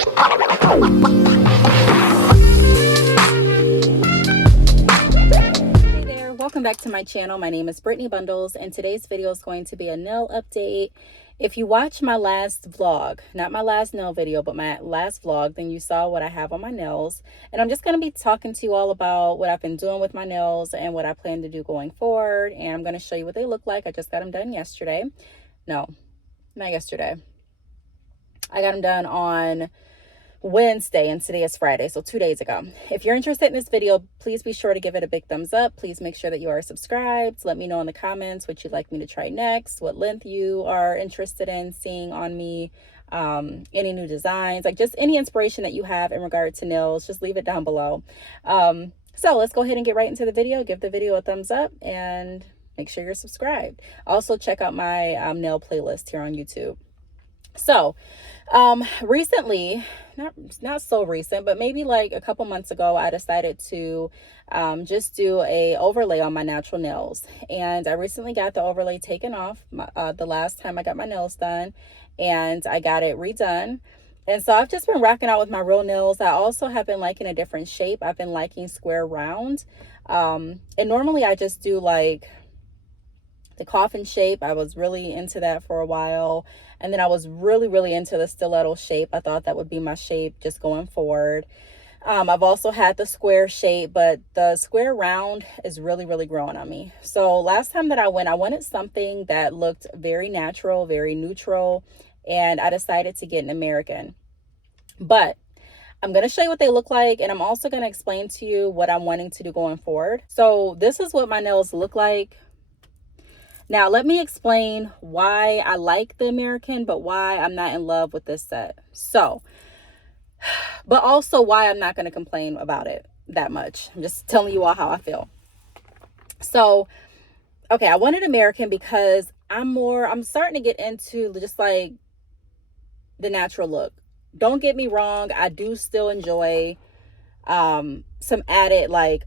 Hey there, welcome back to my channel. My name is Brittany Bundles, and today's video is going to be a nail update. If you watched my last vlog, not my last nail video, but my last vlog, then you saw what I have on my nails. And I'm just going to be talking to you all about what I've been doing with my nails and what I plan to do going forward. And I'm going to show you what they look like. I just got them done yesterday. No, not yesterday. I got them done on Wednesday, and today is Friday, so 2 days ago. If you're interested in this video, please be sure to give it a big thumbs up. Please make sure that you are subscribed. Let me know in the comments what you'd like me to try next, what length you are interested in seeing on me, any new designs, like just any inspiration that you have in regard to nails, just leave it down below. So let's go ahead and get right into the video. Give the video a thumbs up and make sure you're subscribed. Also check out my nail playlist here on YouTube. So recently, not so recent, but maybe like a couple months ago, I decided to just do a overlay on my natural nails. And I recently got the overlay taken off the last time I got my nails done, and I got it redone. And so I've just been rocking out with my real nails. I also have been liking a different shape. I've been liking square round. And normally I just do like the coffin shape. I was really into that for a while. And then I was really into the stiletto shape. I thought that would be my shape just going forward. I've also had the square shape, but the square round is really growing on me. So last time that I wanted something that looked very natural, very neutral, and I decided to get an American. But I'm going to show you what they look like, and I'm also going to explain to you what I'm wanting to do going forward. So this is what my nails look like. Now, let me explain why I like the American, but why I'm not in love with this set. So, but also why I'm not going to complain about it that much. I'm just telling you all how I feel. So, okay, I wanted American because I'm starting to get into just like the natural look. Don't get me wrong. I do still enjoy some added like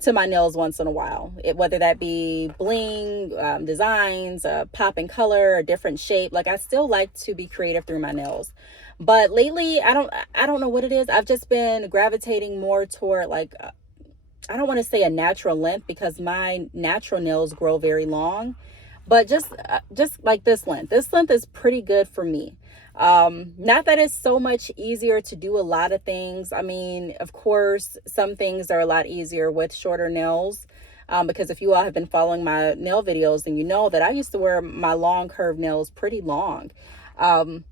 to my nails once in a while, whether that be bling, designs, pop in color, a different shape. Like I still like to be creative through my nails, but lately I don't know what it is. I've just been gravitating more toward like I don't want to say a natural length, because my natural nails grow very long, but just like this length is pretty good for me. Not that it's so much easier to do a lot of things. I mean, of course, some things are a lot easier with shorter nails, because if you all have been following my nail videos, then you know that I used to wear my long curved nails pretty long. And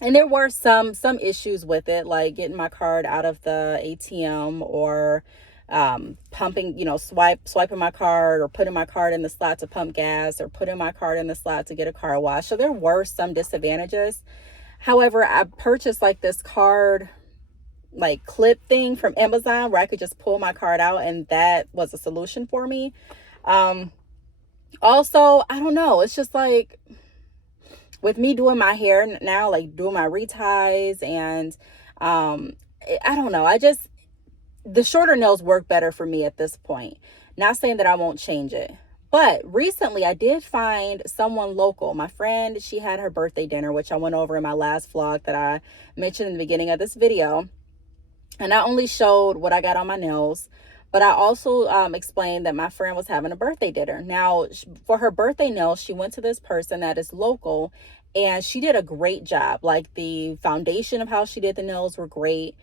there were some issues with it, like getting my card out of the ATM, or pumping, swiping my card, or putting my card in the slot to pump gas, or putting my card in the slot to get a car wash. So there were some disadvantages. However, I purchased like this card like clip thing from Amazon where I could just pull my card out, and that was a solution for me. Also, I don't know, it's just like with me doing my hair now, like doing my reties, and I don't know, the shorter nails work better for me at this point. Not saying that I won't change it. But recently I did find someone local. My friend, she had her birthday dinner, which I went over in my last vlog that I mentioned in the beginning of this video. And I only showed what I got on my nails, but I also explained that my friend was having a birthday dinner. Now, for her birthday nails, she went to this person that is local, and she did a great job. Like the foundation of how she did the nails were great.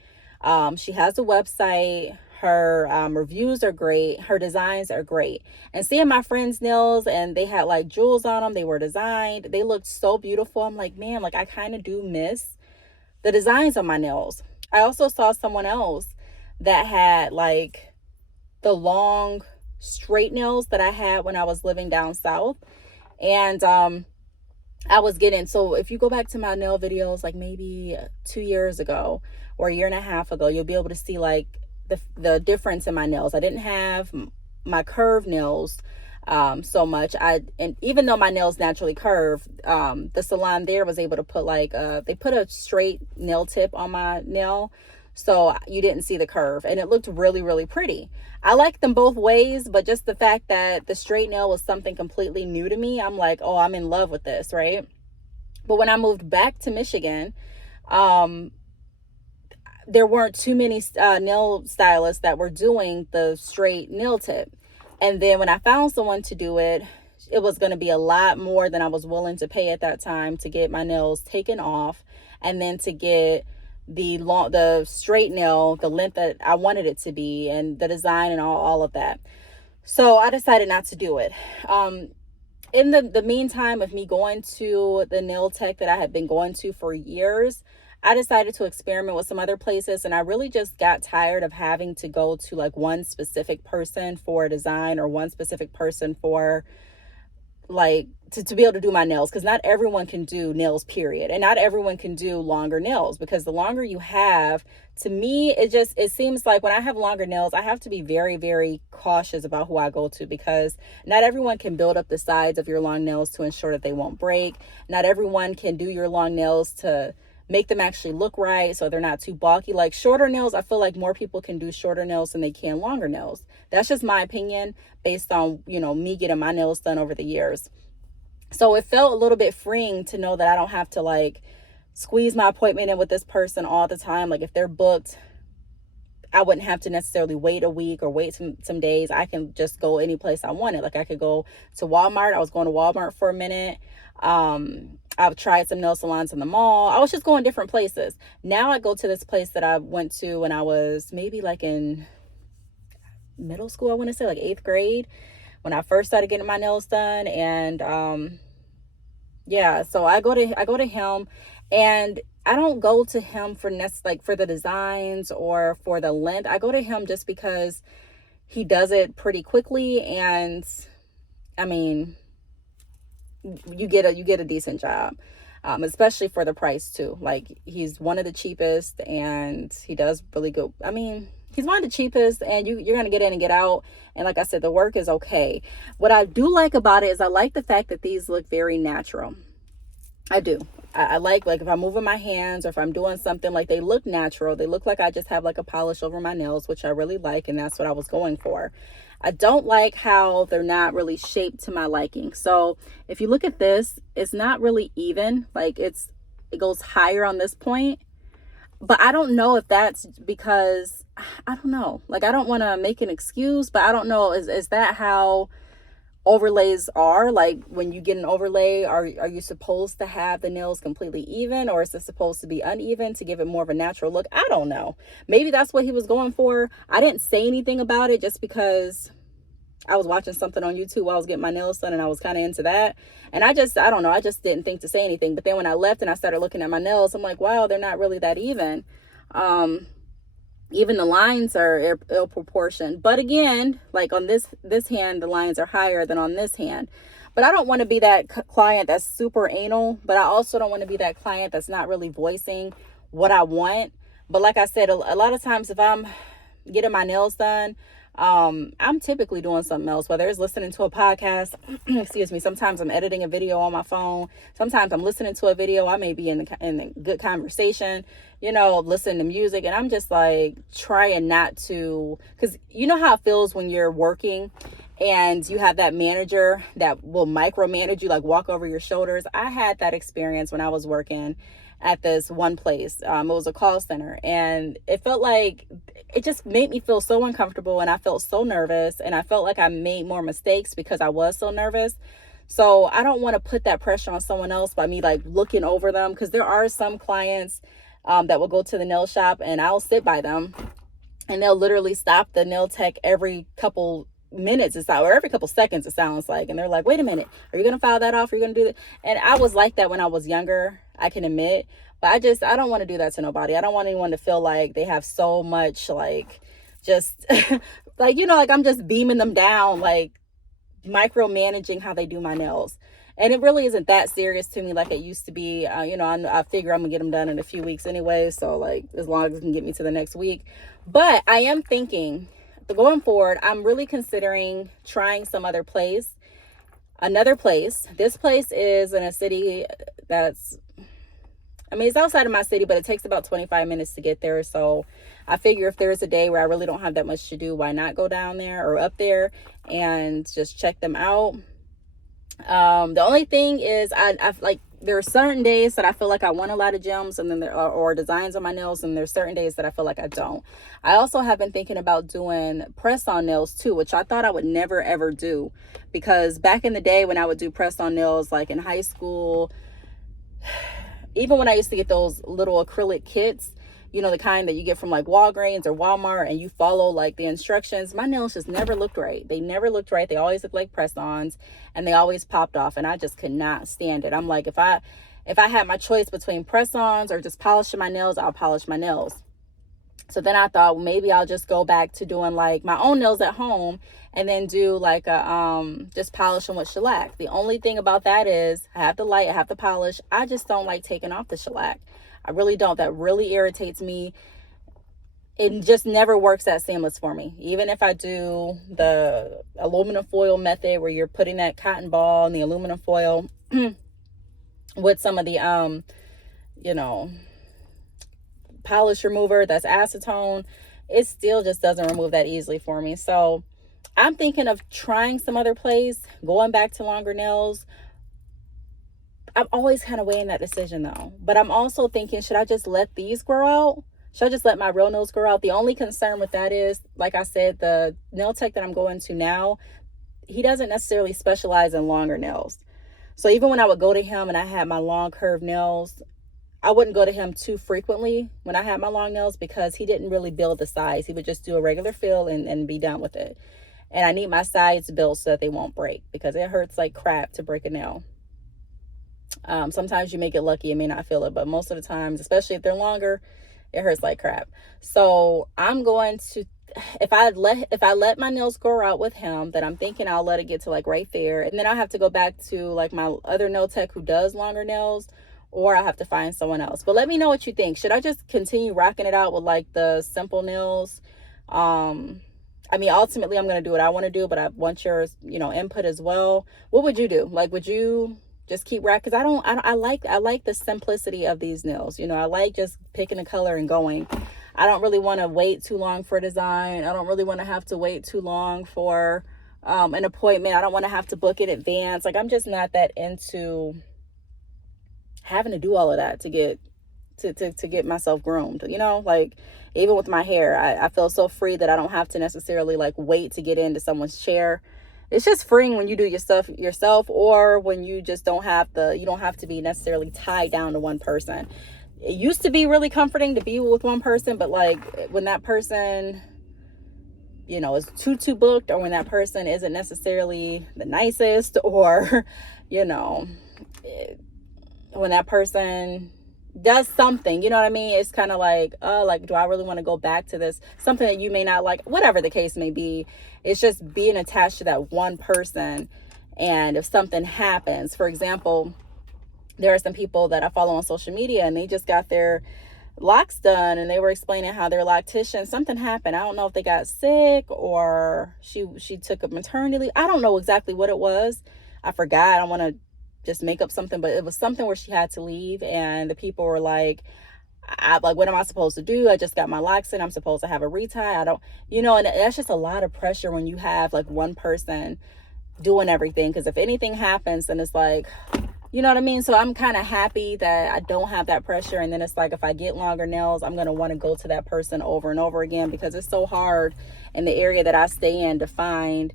She has a website. Her reviews are great. Her designs are great. And seeing my friend's nails, and they had like jewels on them, they were designed, they looked so beautiful. I'm like, man, like I kind of do miss the designs on my nails. I also saw someone else that had like the long straight nails that I had when I was living down south. And I was getting, so if you go back to my nail videos, like maybe 2 years ago or a year and a half ago, you'll be able to see like the difference in my nails. I didn't have my curved nails so much. And even though my nails naturally curve, the salon there was able to put like they put a straight nail tip on my nail, so you didn't see the curve, and it looked really pretty. I like them both ways, but just the fact that the straight nail was something completely new to me, I'm like, oh, I'm in love with this, right? But when I moved back to Michigan, there weren't too many nail stylists that were doing the straight nail tip. And then when I found someone to do it, it was going to be a lot more than I was willing to pay at that time to get my nails taken off, and then to get the straight nail, the length that I wanted it to be, and the design and all of that. So I decided not to do it. In the meantime of me going to the nail tech that I had been going to for years, I decided to experiment with some other places, and I really just got tired of having to go to like one specific person for a design, or one specific person for like to be able to do my nails, because not everyone can do nails, period. And not everyone can do longer nails, because the longer you have, to me, it seems like when I have longer nails, I have to be very, very cautious about who I go to, because not everyone can build up the sides of your long nails to ensure that they won't break. Not everyone can do your long nails to make them actually look right so they're not too bulky. Like shorter nails, I feel like more people can do shorter nails than they can longer nails. That's just my opinion based on, me getting my nails done over the years. So it felt a little bit freeing to know that I don't have to like squeeze my appointment in with this person all the time. Like if they're booked, I wouldn't have to necessarily wait a week or wait some days. I can just go any place I wanted. Like I could go to Walmart. I was going to Walmart for a minute. I've tried some nail salons in the mall. I was just going different places. Now I go to this place that I went to when I was maybe like in middle school. I want to say like 8th grade, when I first started getting my nails done. And yeah, so I go to him, and I don't go to him for for the designs or for the length. I go to him just because he does it pretty quickly, and I mean, you get a decent job, especially for the price too. Like he's one of the cheapest, and he does really good. I mean, he's one of the cheapest, and you're gonna get in and get out. And like I said, the work is okay. What I do like about it is I like the fact that these look very natural. I do. I like if I'm moving my hands or if I'm doing something, like they look natural. They look like I just have like a polish over my nails, which I really like, and that's what I was going for. I don't like how they're not really shaped to my liking. So if you look at this, it's not really even. Like it goes higher on this point. But I don't know if that's because, I don't know. Like I don't want to make an excuse, but I don't know. Is that how overlays are? Like when you get an overlay, are you supposed to have the nails completely even, or is it supposed to be uneven to give it more of a natural look? I don't know. Maybe that's what he was going for. I didn't say anything about it just because I was watching something on YouTube while I was getting my nails done, and I was kind of into that. And I don't know, I just didn't think to say anything. But then when I left and I started looking at my nails, I'm like, wow, they're not really that even. Even the lines are ill proportioned. But again, like on this hand, the lines are higher than on this hand. But I don't want to be that client that's super anal, but I also don't want to be that client that's not really voicing what I want. But like I said, a lot of times if I'm getting my nails done, I'm typically doing something else, whether it's listening to a podcast, excuse me. Sometimes I'm editing a video on my phone. Sometimes I'm listening to a video. I may be in a good conversation, listening to music, and I'm just like trying not to, because you know how it feels when you're working and you have that manager that will micromanage you, like walk over your shoulders. I had that experience when I was working at this one place. It was a call center, and it felt like it just made me feel so uncomfortable, and I felt so nervous, and I felt like I made more mistakes because I was so nervous. So I don't want to put that pressure on someone else by me like looking over them, because there are some clients that will go to the nail shop and I'll sit by them, and they'll literally stop the nail tech every couple minutes, or every couple seconds, it sounds like, and they're like, wait a minute, are you gonna file that off, are you gonna do that? And I was like that when I was younger, I can admit. But I don't want to do that to nobody. I don't want anyone to feel like they have so much like just like, like I'm just beaming them down, like micromanaging how they do my nails. And it really isn't that serious to me like it used to be. I figure I'm gonna get them done in a few weeks anyway, so like as long as it can get me to the next week. But I am thinking, going forward, I'm really considering trying another place. This place is in a city that's, it's outside of my city, but it takes about 25 minutes to get there. So I figure if there's a day where I really don't have that much to do, why not go down there or up there and just check them out. The only thing is I like, there are certain days that I feel like I want a lot of gems, and then there are, or designs on my nails, and there's certain days that I feel like I don't. I also have been thinking about doing press-on nails too, which I thought I would never ever do, because back in the day when I would do press-on nails, like in high school, even when I used to get those little acrylic kits, you know, the kind that you get from like Walgreens or Walmart, and you follow like the instructions, my nails just never looked right. They never looked right. They always looked like press-ons, and they always popped off, and I just could not stand it. I'm like, if I had my choice between press-ons or just polishing my nails, I'll polish my nails. So then I thought, well, maybe I'll just go back to doing like my own nails at home, and then do like a just polish them with shellac. The only thing about that is I have the light, I have the polish. I just don't like taking off the shellac. I really don't. That really irritates me. It just never works that seamless for me. Even if I do the aluminum foil method, where you're putting that cotton ball in the aluminum foil with some of the you know, polish remover that's acetone, it still just doesn't remove that easily for me. So I'm thinking of trying some other place, going back to longer nails. I'm always kind of weighing that decision though. But I'm also thinking, should I just let these grow out? Should I just let my real nails grow out? The only concern with that is, like I said, the nail tech that I'm going to now, he doesn't necessarily specialize in longer nails. So even when I would go to him and I had my long curved nails, I wouldn't go to him too frequently when I had my long nails, because he didn't really build the sides. He would just do a regular fill and be done with it. And I need my sides built so that they won't break, because it hurts like crap to break a nail. Sometimes you may get lucky and may not feel it, but most of the times, especially if they're longer, it hurts like crap. So I'm going to, if I let my nails grow out with him, then I'm thinking I'll let it get to like right there, and then I'll have to go back to like my other nail tech who does longer nails, or I have to find someone else. But let me know what you think. Should I just continue rocking it out with like the simple nails? I mean, ultimately I'm going to do what I want to do, but I want your, you know, input as well. What would you do? Like, would you just keep rocking? Because I like the simplicity of these nails. You know, I like just picking a color and going. I don't really want to wait too long for a design. I don't really want to have to wait too long for an appointment. I don't want to have to book in advance. Like, I'm just not that into having to do all of that to get myself groomed, you know. Like, even with my hair, I feel so free that I don't have to necessarily like wait to get into someone's chair. It's just freeing when you do your stuff yourself, or when you just you don't have to be necessarily tied down to one person. It used to be really comforting to be with one person, but like when that person, you know, is too booked, or when that person isn't necessarily the nicest, or you know, when that person does something, you know what I mean? It's kind of like, oh, like, do I really want to go back to this? Something that you may not like, whatever the case may be. It's just being attached to that one person. And if something happens, for example, there are some people that I follow on social media, and they just got their locks done, and they were explaining how their loctician, something happened. I don't know if they got sick, or she took a maternity leave. I don't know exactly what it was. I forgot. I don't want to just make up something, but it was something where she had to leave, and the people were like, what am I supposed to do? I just got my locks in. I'm supposed to have a retie. I don't, you know, and that's just a lot of pressure when you have like one person doing everything. Because if anything happens, then it's like, you know what I mean? So I'm kind of happy that I don't have that pressure. And then it's like, if I get longer nails, I'm going to want to go to that person over and over again, because it's so hard in the area that I stay in to find,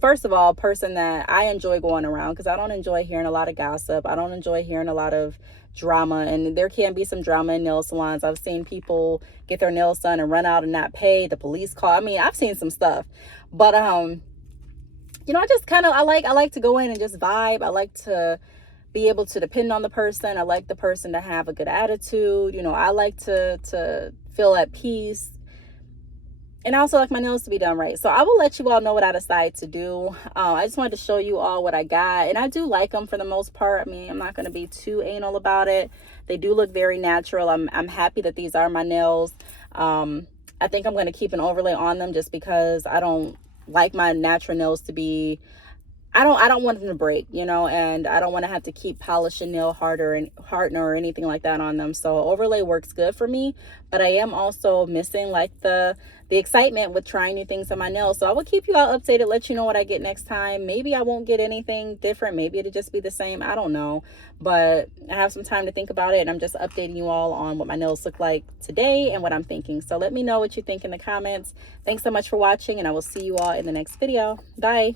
first of all, a person that I enjoy going around, because I don't enjoy hearing a lot of gossip. I don't enjoy hearing a lot of drama, and there can be some drama in nail salons. I've seen people get their nails done and run out and not pay, the police call. I mean, I've seen some stuff, but you know, I just kind of, I like to go in and just vibe. I like to be able to depend on the person. I like the person to have a good attitude. You know, I like to feel at peace. And I also like my nails to be done right. So I will let you all know what I decide to do. I just wanted to show you all what I got. And I do like them for the most part. I mean, I'm not going to be too anal about it. They do look very natural. I'm happy that these are my nails. I think I'm going to keep an overlay on them, just because I don't like my natural nails to be I don't want them to break, you know, and I don't want to have to keep polishing nail hardener or anything like that on them. So overlay works good for me, but I am also missing like the excitement with trying new things on my nails. So I will keep you all updated, let you know what I get next time. Maybe I won't get anything different. Maybe it'll just be the same. I don't know, but I have some time to think about it, and I'm just updating you all on what my nails look like today and what I'm thinking. So let me know what you think in the comments. Thanks so much for watching, and I will see you all in the next video. Bye.